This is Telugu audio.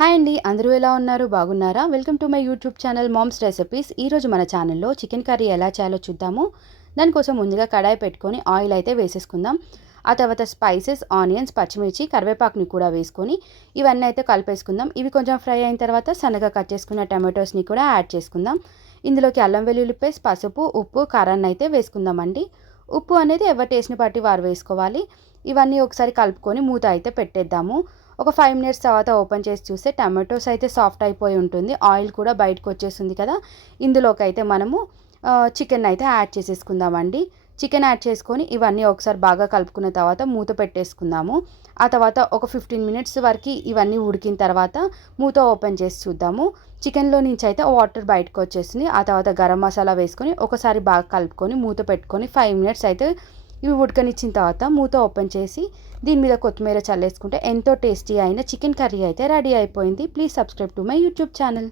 హాయ్ అండి, అందరూ ఎలా ఉన్నారు? బాగున్నారా? Welcome to my YouTube channel moms recipes. ఈరోజు మన ఛానల్లో చికెన్ కర్రీ ఎలా చేయాలో చూద్దాము. దానికోసం ముందుగా కడాయి పెట్టుకొని ఆయిల్ అయితే వేసేసుకుందాం. ఆ తర్వాత స్పైసెస్, ఆనియన్స్, పచ్చిమిర్చి, కరివేపాకుని కూడా వేసుకొని ఇవన్నీ అయితే కలిపేసుకుందాం. ఇవి కొంచెం ఫ్రై అయిన తర్వాత సన్నగా కట్ చేసుకున్న టమాటోస్ని కూడా యాడ్ చేసుకుందాం. ఇందులోకి అల్లం వెల్లుల్లి పేస్ట్, పసుపు, ఉప్పు, కారాన్ని అయితే వేసుకుందామండి. ఉప్పు అనేది ఎవరి టేస్ట్ని బట్టి వారు వేసుకోవాలి. ఇవన్నీ ఒకసారి కలుపుకొని మూత అయితే పెట్టేద్దాము. ఒక 5 మినిట్స్ తర్వాత ఓపెన్ చేసి చూస్తే టమాటోస్ అయితే సాఫ్ట్ అయిపోయి ఉంటుంది. ఆయిల్ కూడా బయటకు వచ్చేస్తుంది కదా. ఇందులోకి అయితే మనము చికెన్ అయితే యాడ్ చేసేసుకుందామండి. చికెన్ యాడ్ చేసుకొని ఇవన్నీ ఒకసారి బాగా కలుపుకున్న తర్వాత మూత పెట్టేసుకుందాము. ఆ తర్వాత ఒక 15 మినిట్స్ వరకు ఇవన్నీ ఉడికిన తర్వాత మూత ఓపెన్ చేసి చూద్దాము. చికెన్లో నుంచి అయితే వాటర్ బయటకు వచ్చేసింది. ఆ తర్వాత గరం మసాలా వేసుకొని ఒకసారి బాగా కలుపుకొని మూత పెట్టుకొని 5 మినిట్స్ అయితే ఇవి ఉడకనిచ్చిన తర్వాత మూత ఓపెన్ చేసి దీని మీద కొత్తిమీర చల్లేసుకుంటే ఎంతో టేస్టీ అయిన చికెన్ కర్రీ అయితే రెడీ అయిపోయింది. Please subscribe to my YouTube channel.